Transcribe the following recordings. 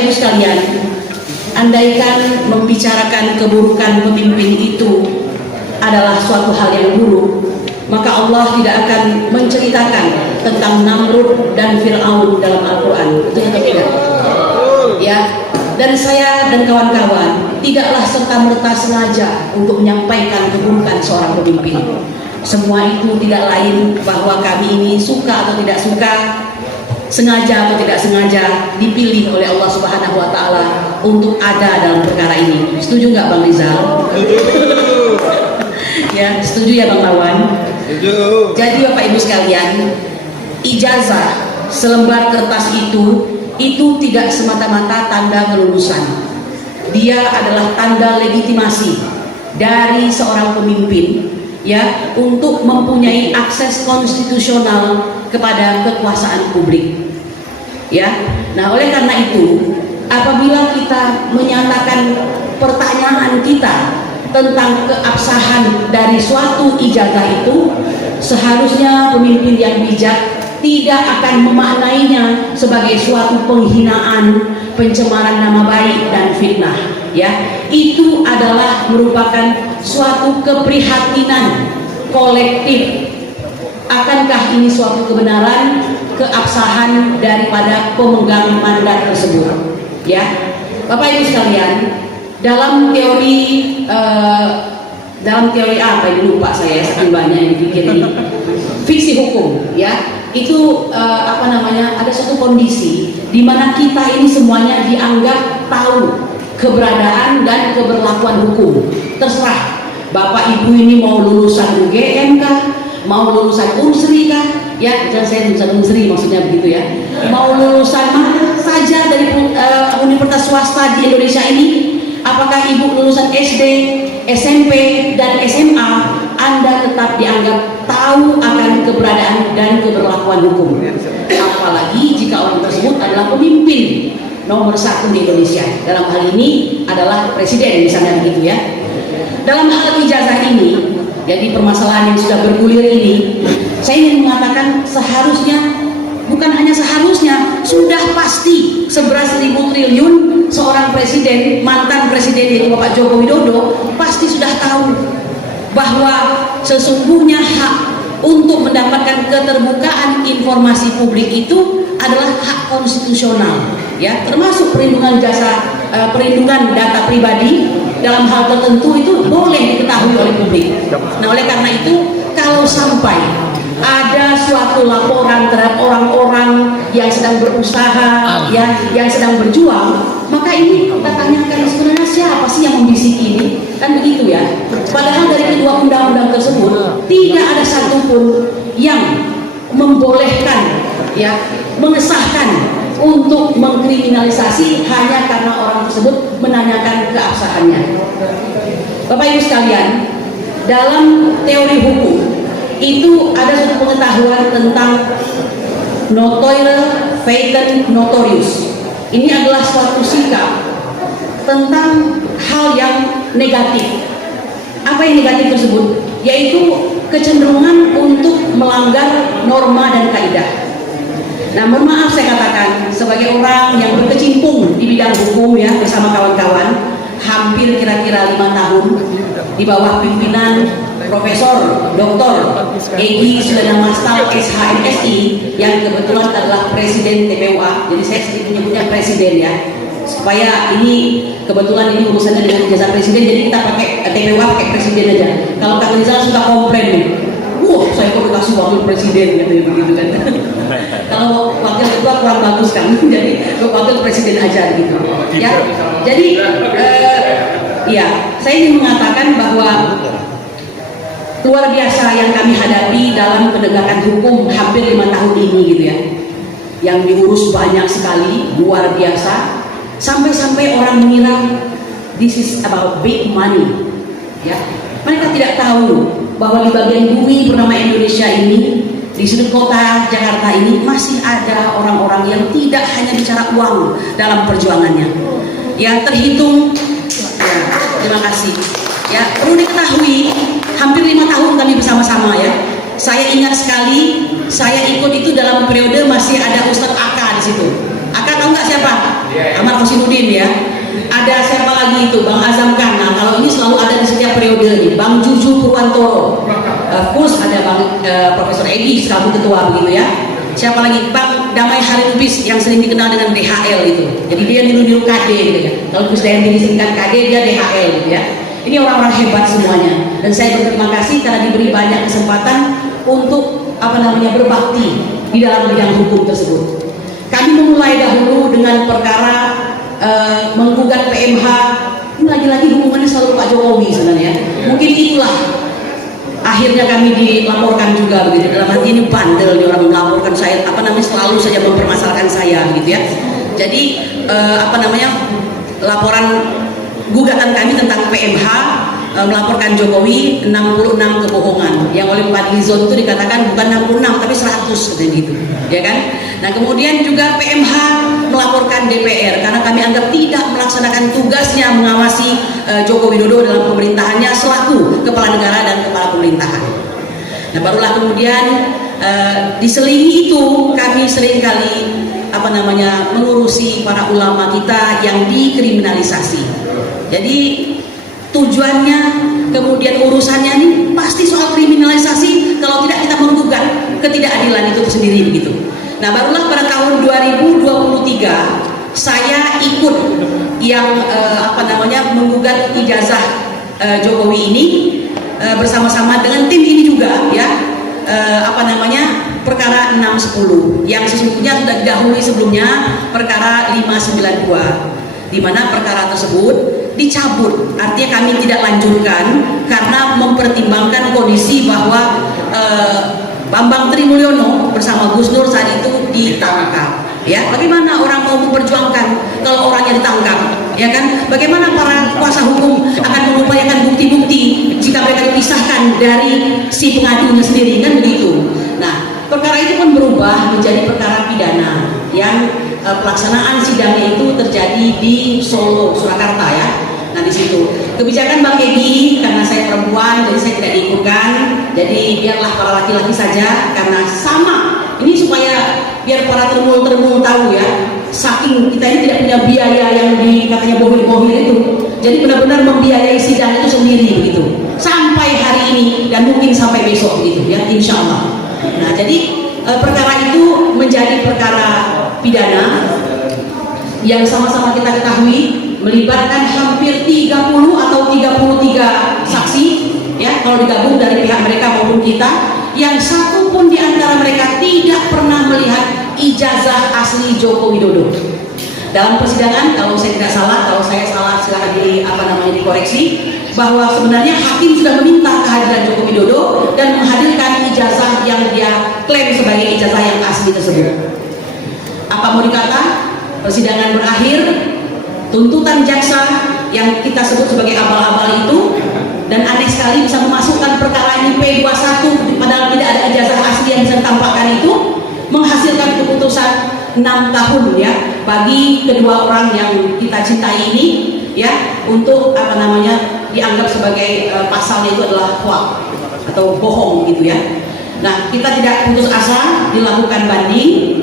Bapak Ibu sekalian, andaikan membicarakan keburukan pemimpin itu adalah suatu hal yang buruk, maka Allah tidak akan menceritakan tentang Namrud dan Fir'aun dalam Al-Quran. Betul atau tidak? Ya. Dan saya dan kawan-kawan tidaklah serta-merta sengaja untuk menyampaikan keburukan seorang pemimpin. Semua itu tidak lain bahwa kami ini suka atau tidak suka, sengaja atau tidak sengaja dipilih oleh Allah Subhanahu wa Ta'ala untuk ada dalam perkara ini. Setuju nggak Bang Rizal? Ya, setuju ya Bang Lawan? Setuju. Jadi Bapak Ibu sekalian, ijazah selembar kertas itu tidak semata-mata tanda kelulusan. Dia adalah tanda legitimasi dari seorang pemimpin, ya, untuk mempunyai akses konstitusional kepada kekuasaan publik, ya. Nah, oleh karena itu, apabila kita menyatakan pertanyaan kita tentang keabsahan dari suatu ijazah itu, seharusnya pemimpin yang bijak tidak akan memaknainya sebagai suatu penghinaan, pencemaran nama baik dan fitnah, ya. Itu adalah merupakan suatu keprihatinan kolektif. Akankah ini suatu kebenaran, keabsahan daripada pemegang mandat tersebut, ya. Bapak Ibu sekalian, dalam teori apa ini lupa saya, saking banyak yang dipikir ini, fiksi hukum, ya. Itu ada suatu kondisi di mana kita ini semuanya dianggap tahu keberadaan dan keberlakuan hukum. Terserah Bapak Ibu ini mau lulusan UGM kah, mau lulusan Unsri kah, ya, dan saya lulusan Unsri maksudnya begitu ya, mau lulusan mana saja dari universitas swasta di Indonesia ini, apakah Ibu lulusan SD, SMP, dan SMA, Anda tetap dianggap tahu akan keberadaan dan keberlakuan hukum. Apalagi jika orang tersebut adalah pemimpin nomor 1 di Indonesia. Dalam hal ini adalah presiden misalnya begitu ya. Dalam hal ijazah ini, jadi permasalahan yang sudah bergulir ini, saya ingin mengatakan seharusnya, bukan hanya seharusnya, sudah pasti 11.000 triliun seorang presiden, mantan presiden yaitu Bapak Joko Widodo, pasti sudah tahu bahwa sesungguhnya hak untuk mendapatkan keterbukaan informasi publik itu adalah hak konstitusional, ya, termasuk perlindungan perlindungan data pribadi dalam hal tertentu itu boleh diketahui oleh publik. Nah, oleh karena itu, kalau sampai ada suatu laporan terhadap orang-orang yang sedang berusaha, ya, yang sedang berjuang, maka ini kita tanyakan sebenarnya siapa sih yang membisiki ini, kan begitu ya. Padahal dari kedua undang-undang tersebut tidak ada satupun yang membolehkan, ya, mengesahkan untuk mengkriminalisasi hanya karena orang tersebut menanyakan keabsahannya. Bapak Ibu sekalian, dalam teori hukum itu ada suatu pengetahuan tentang notoire feiten notorius. Ini adalah suatu sikap tentang hal yang negatif. Apa yang negatif tersebut? Yaitu kecenderungan untuk melanggar norma dan kaidah. Nah, mohon maaf saya katakan sebagai orang yang berkecimpung di bidang hukum, ya, bersama kawan-kawan hampir kira-kira 5 tahun di bawah pimpinan Profesor Dr. Egy Sudana Mastal SHMSI yang kebetulan adalah Presiden TPUA. Jadi saya sering menyebutnya Presiden, ya, supaya ini kebetulan ini urusannya dengan ijazah Presiden, jadi kita pakai TPUA pakai Presiden aja. Kalau Kak Rizal suka komplain nih, saya kok dikasih wakil presiden gitu, begitu kan. Kalau wakil ketua kurang bagus kan, jadi wakil presiden aja gitu, ya. Jadi ya, saya ingin mengatakan bahwa luar biasa yang kami hadapi dalam penegakan hukum hampir 5 tahun ini gitu ya, yang diurus banyak sekali, luar biasa, sampai-sampai orang mengira this is about big money, ya. Mereka tidak tahu bahwa di bagian bumi bernama Indonesia ini, di sudut kota Jakarta ini, masih ada orang-orang yang tidak hanya bicara uang dalam perjuangannya, yang terhitung, ya, terima kasih, ya. Perlu diketahui, hampir 5 tahun kami bersama-sama, ya. Saya ingat sekali, saya ikut itu dalam periode masih ada Ustadz Aka di situ. Aka tahu nggak siapa? Ahmad Hussein Nurdin ya. Ada siapa lagi itu? Bang Azam Khan. Nah, kalau ini selalu ada di setiap periode nih. Bang Juju Purwantoro. Of course ada Bang Profesor Egi selaku ketua begitu ya. Siapa lagi? Bang Damai Hari Lubis yang sering dikenal dengan DHL itu. Jadi dia niru-niru KD gitu ya. Kalau Gus Dayanti disingkat KD, dia DHL gitu ya. Ini orang-orang hebat semuanya. Dan saya berterima kasih karena diberi banyak kesempatan untuk berbakti di dalam bidang hukum tersebut. Kami memulai dahulu dengan perkara menggugat PMH. Ini lagi-lagi hubungannya selalu Pak Jokowi sebenarnya. Mungkin itulah akhirnya kami dilaporkan juga begitu. Dalam arti ini bandel nih orang melaporkan saya, selalu saja mempermasalahkan saya gitu ya. Jadi laporan gugatan kami tentang PMH melaporkan Jokowi 66 kebohongan yang oleh Pak Lizon itu dikatakan bukan 66 tapi 100 seperti itu ya kan. Nah kemudian juga PMH melaporkan DPR karena kami anggap tidak melaksanakan tugasnya mengawasi Joko Widodo dalam pemerintahannya selaku kepala negara dan kepala pemerintahan. Nah barulah kemudian diselingi itu kami seringkali mengurusi para ulama kita yang dikriminalisasi. Jadi tujuannya kemudian urusannya ini pasti soal kriminalisasi kalau tidak kita menggugat ketidakadilan itu sendiri begitu. Nah barulah pada tahun 2023 saya ikut yang menggugat ijazah Jokowi ini bersama-sama dengan tim ini juga ya perkara 610 yang sesungguhnya sudah didahului sebelumnya perkara 592 di mana perkara tersebut dicabut, artinya kami tidak lanjutkan karena mempertimbangkan kondisi bahwa Bambang Trimulyono bersama Gus Nur saat itu ditangkap. Ya, bagaimana orang mau memperjuangkan kalau orangnya ditangkap? Ya kan? Bagaimana para kuasa hukum akan mengupayakan bukti-bukti jika mereka dipisahkan dari si pengadunya sendiri kan begitu. Nah, perkara itu pun berubah menjadi perkara pidana yang pelaksanaan sidangnya itu terjadi di Solo, Surakarta ya. Nah di situ kebijakan Bang Egi karena saya perempuan jadi saya tidak diikutkan. Jadi biarlah para laki-laki saja karena sama. Ini supaya biar para termul tahu ya. Saking kita ini tidak punya biaya yang katanya bohir-bohir itu. Jadi benar-benar membiayai sidang itu sendiri begitu. Sampai hari ini dan mungkin sampai besok gitu ya, insya Allah. Nah jadi perkara itu menjadi perkara pidana yang sama-sama kita ketahui melibatkan hampir 30 atau 33 saksi ya kalau digabung dari pihak mereka maupun kita yang satu pun di antara mereka tidak pernah melihat ijazah asli Joko Widodo. Dalam persidangan kalau saya tidak salah, kalau saya salah silakan dikoreksi bahwa sebenarnya hakim sudah meminta kehadiran Joko Widodo dan menghadirkan ijazah yang dia klaim sebagai ijazah yang asli tersebut. Apa mau dikata? Persidangan berakhir, tuntutan jaksa yang kita sebut sebagai abal-abal itu dan aneh sekali bisa memasukkan perkara ini P21 padahal tidak ada ijazah asli yang bisa ditampakkan itu menghasilkan keputusan 6 tahun ya bagi kedua orang yang kita cintai ini ya untuk dianggap sebagai pasalnya itu adalah hoax atau bohong gitu ya. Nah kita tidak putus asa dilakukan banding.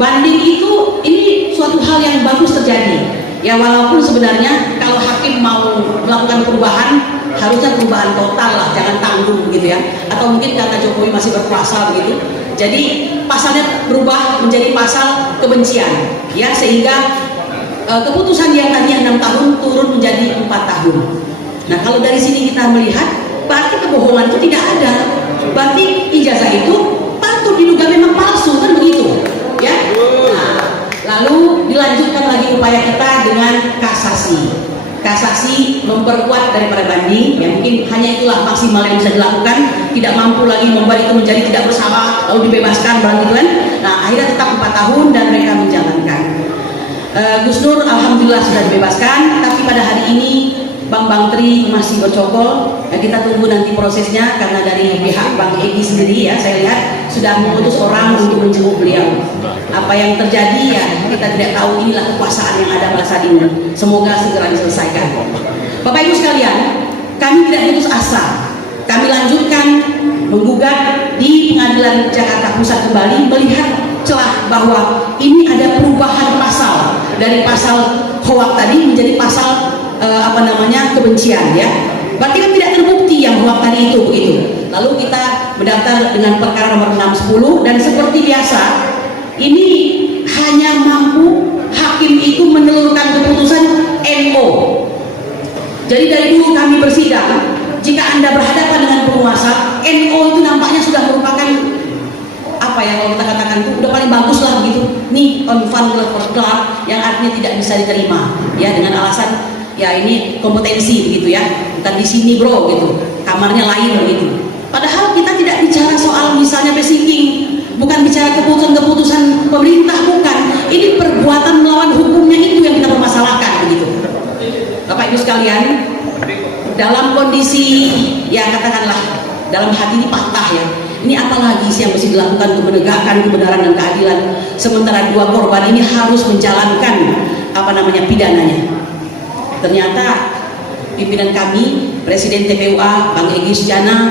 Banding itu ini suatu hal yang bagus terjadi ya walaupun sebenarnya kalau hakim mau melakukan perubahan harusnya perubahan total lah jangan tanggung gitu ya atau mungkin karena Jokowi masih berkuasa begitu jadi pasalnya berubah menjadi pasal kebencian ya sehingga keputusan yang tadinya 6 tahun turun menjadi 4 tahun. Nah kalau dari sini kita melihat berarti kebohongan itu tidak ada, berarti ijazah itu patut diduga memang palsu kan begitu ya. Nah, lalu dilanjutkan lagi upaya kita dengan kasasi memperkuat daripada banding ya mungkin hanya itulah maksimal yang bisa dilakukan, tidak mampu lagi membuat itu menjadi tidak bersalah lalu dibebaskan begitu kan. Nah akhirnya tetap 4 tahun dan mereka menjalankan. Gus Nur alhamdulillah sudah dibebaskan tapi pada hari ini Bang Tri masih bercokol ya, kita tunggu nanti prosesnya karena dari pihak Bang Egi sendiri ya saya lihat sudah mengutus orang untuk menjenguk beliau. Apa yang terjadi ya kita tidak tahu, inilah kekuasaan yang ada pada saat ini, semoga segera diselesaikan. Bapak Ibu sekalian, kami tidak putus asa, kami lanjutkan menggugat di Pengadilan Jakarta Pusat kembali melihat celah bahwa ini ada perubahan pasal dari pasal hoak tadi menjadi pasal kebencian ya. Berarti kan tidak terbukti yang hoak tadi itu begitu. Lalu kita mendaftar dengan perkara nomor 610 dan seperti biasa ini hanya mampu hakim itu menelurkan keputusan NO. Jadi dari dulu kami bersidang, jika Anda berhadapan dengan penguasa, NO itu nampaknya sudah merupakan apa ya, kalau kita katakan itu udah paling bagus lah begitu. Nih unfunded yang artinya tidak bisa diterima ya, dengan alasan ya ini kompetensi begitu ya, bukan di sini bro gitu, kamarnya lain begitu. Padahal kita tidak bicara soal misalnya basicking, bukan bicara keputusan pemerintah, bukan. Ini perbuatan melawan hukumnya itu yang kita permasalahkan begitu. Bapak Ibu sekalian, dalam kondisi ya katakanlah dalam hati ini patah ya. Ini apalagi sih yang mesti dilakukan untuk menegakkan kebenaran dan keadilan, sementara dua korban ini harus menjalankan pidananya. Ternyata pimpinan kami, Presiden TPUA Bang Egy Sujana,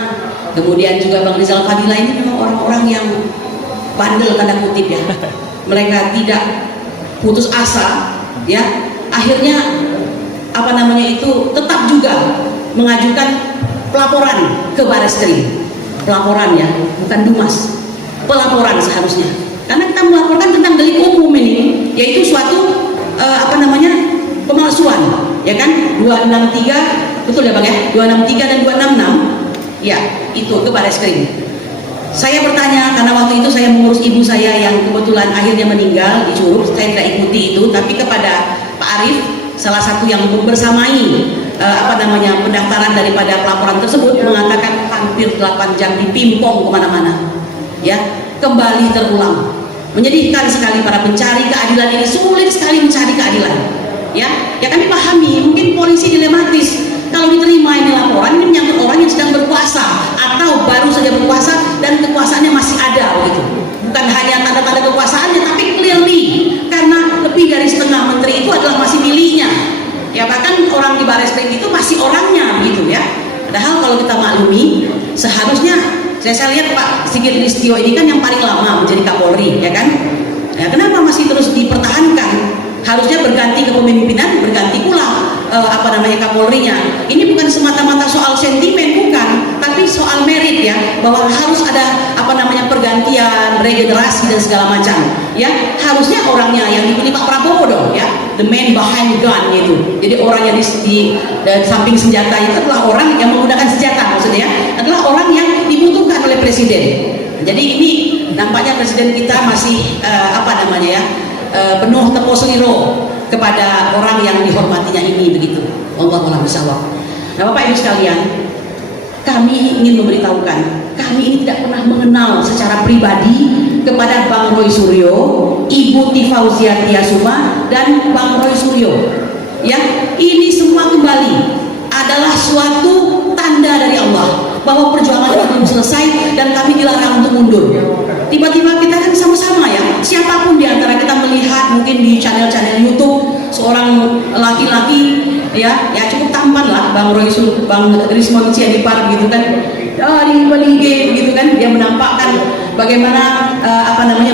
kemudian juga Bang Rizal Fadila, ini memang orang-orang yang bandel tanda kutip ya. Mereka tidak putus asa ya. Akhirnya tetap juga mengajukan pelaporan ke Barreskrim. Pelaporan ya, bukan Dumas. Pelaporan seharusnya. Karena kita melaporkan tentang delik umum ini, yaitu suatu pemalsuan, ya kan? 263, betul ya Bang ya? 263 dan 266. Ya, itu ke Barreskrim. Saya bertanya karena waktu itu saya mengurus ibu saya yang kebetulan akhirnya meninggal di Curug. Saya tidak ikuti itu, tapi kepada Pak Arief, salah satu yang bersamai pendaftaran daripada pelaporan tersebut, mengatakan hampir 8 jam dipimpong kemana-mana ya, kembali terulang. Menyedihkan sekali, para pencari keadilan ini sulit sekali mencari keadilan ya kami pahami, mungkin polisi dilematis kalau diterima ini laporan, ini menyangkut orang yang sedang berkuasa atau baru saja berkuasa dan kekuasaannya masih ada begitu, bukan hanya tanda-tanda kekuasaannya tapi clearly, karena lebih dari setengah menteri itu adalah masih miliknya ya, bahkan orang di Barreskrim itu masih orangnya begitu ya. Padahal kalau kita maklumi, seharusnya saya lihat Pak Sigit Listio ini kan yang paling lama menjadi Kapolri ya kan, ya, kenapa masih terus dipertahankan? Harusnya berganti kepemimpinan, berganti pula Kapolrinya. Ini bukan semata-mata soal sentimen, bukan, tapi soal merit ya, bahwa harus ada pergantian, regenerasi dan segala macam ya. Harusnya orangnya yang dipilih Pak Prabowo dong ya, the man behind gun itu. Jadi orang yang di samping senjata itu adalah orang yang menggunakan senjata, maksudnya adalah orang yang dibutuhkan oleh presiden. Jadi ini nampaknya presiden kita masih penuh tepuk seliro kepada orang yang dihormatinya ini begitu. Wallahu a'lam bishawab. Nah, Bapak Ibu sekalian, kami ingin memberitahukan, kami ini tidak pernah mengenal secara pribadi kepada Bang Roy Suryo, Ibu Tifauzia Tiasuma, dan Bang Roy Suryo. Ya, ini semua kembali adalah suatu tanda dari Allah bahwa perjuangan itu belum selesai dan kami dilarang untuk mundur. Tiba-tiba kita kan sama-sama ya, siapapun di antara kita melihat mungkin di channel-channel YouTube seorang laki-laki ya cukup tampan lah, Bang Rismon Cianipar gitu kan, di IG begitu kan, dia menampakkan bagaimana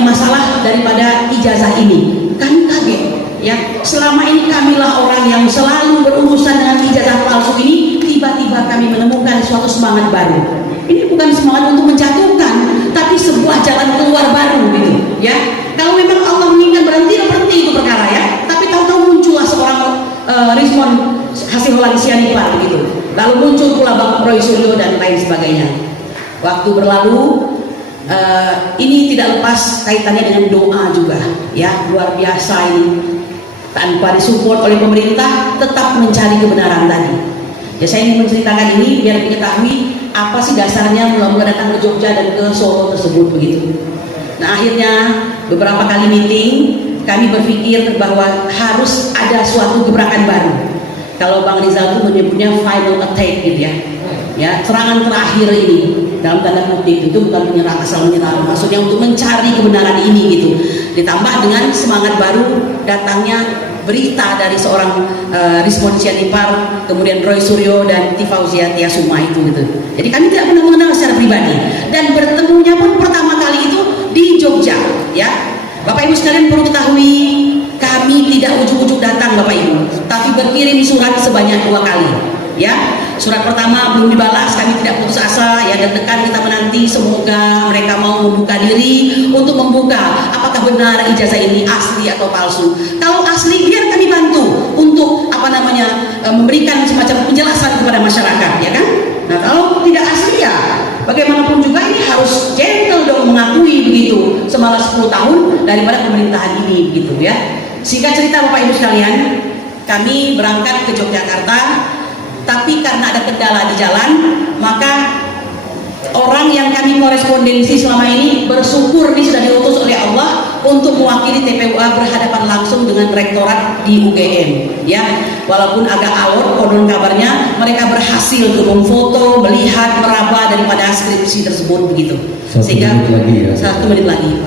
masalah daripada ijazah ini. Kami kaget ya, selama ini kamilah orang yang selalu berurusan dengan ijazah palsu ini, tiba-tiba kami menemukan suatu semangat baru. Ini bukan semangat untuk menjatuhkan, tapi sebuah jalan keluar baru gitu ya. Kalau memang Allah menginginkan berhenti itu perkara ya, tapi tahu-tahu muncullah seorang Rismon Hasiholan Sianipar begitu, lalu muncul pula Bang Roy Suryo dan lain sebagainya. Waktu berlalu, ini tidak lepas kaitannya dengan doa juga ya, luar biasa ini, tanpa disupport oleh pemerintah tetap mencari kebenaran tadi ya. Saya ingin menceritakan ini biar diketahui apa sih dasarnya mula-mula datang ke Jogja dan ke Solo tersebut begitu. Nah, akhirnya beberapa kali meeting kami berpikir bahwa harus ada suatu gebrakan baru. Kalau Bang Rizal itu menyebutnya final attack gitu ya, serangan terakhir ini dalam tanda kutip, itu bukan menyerang asal menyerang, maksudnya untuk mencari kebenaran ini gitu. Ditambah dengan semangat baru datangnya berita dari seorang Rismon Cianipar, kemudian Roy Suryo dan Tifauzia Tiasuma itu gitu. Jadi kami tidak pernah mengenal secara pribadi dan bertemunya pun pertama kali itu di Jogja ya. Bapak Ibu sekalian perlu ketahui, kami kami tidak ujuk-ujuk datang Bapak Ibu, tapi berkirim surat sebanyak 2 kali. Ya, surat pertama belum dibalas, kami tidak putus asa, ya, deg-degan kita menanti semoga mereka mau membuka diri untuk membuka apakah benar ijazah ini asli atau palsu. Kalau asli, biar kami bantu untuk memberikan semacam penjelasan kepada masyarakat, ya kan? Nah, kalau tidak asli, ya bagaimanapun juga ini harus gentle dong mengakui begitu semalah 10 tahun daripada pemerintahan ini, gitu ya. Singkat cerita Bapak Ibu sekalian, kami berangkat ke Yogyakarta. Tapi karena ada kendala di jalan, maka orang yang kami korespondensi selama ini bersyukur ini sudah diutus oleh Allah untuk mewakili TPUA berhadapan langsung dengan rektorat di UGM. Ya, walaupun agak alot, konon kabarnya mereka berhasil untuk memfoto, melihat, meraba daripada skripsi tersebut begitu. Sehingga 1 menit lagi,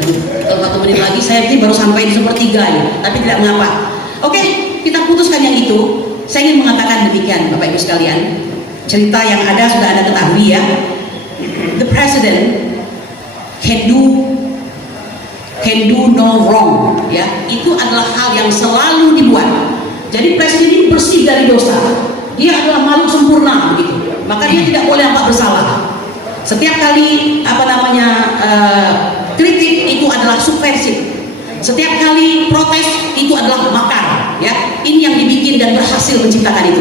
1 menit lagi saya baru sampai di sepertiga ya, tapi tidak mengapa. Oke, kita putuskan yang itu. Saya ingin mengatakan demikian Bapak Ibu sekalian, cerita yang ada sudah Anda ketahui ya. The president can do no wrong, ya. Itu adalah hal yang selalu dibuat. Jadi presiden ini bersih dari dosa. Dia adalah makhluk sempurna gitu. Maka dia tidak boleh nampak bersalah. Setiap kali kritik itu adalah subversif. Setiap kali protes itu adalah makar, ya. Ini yang dibikin dan berhasil menciptakan itu.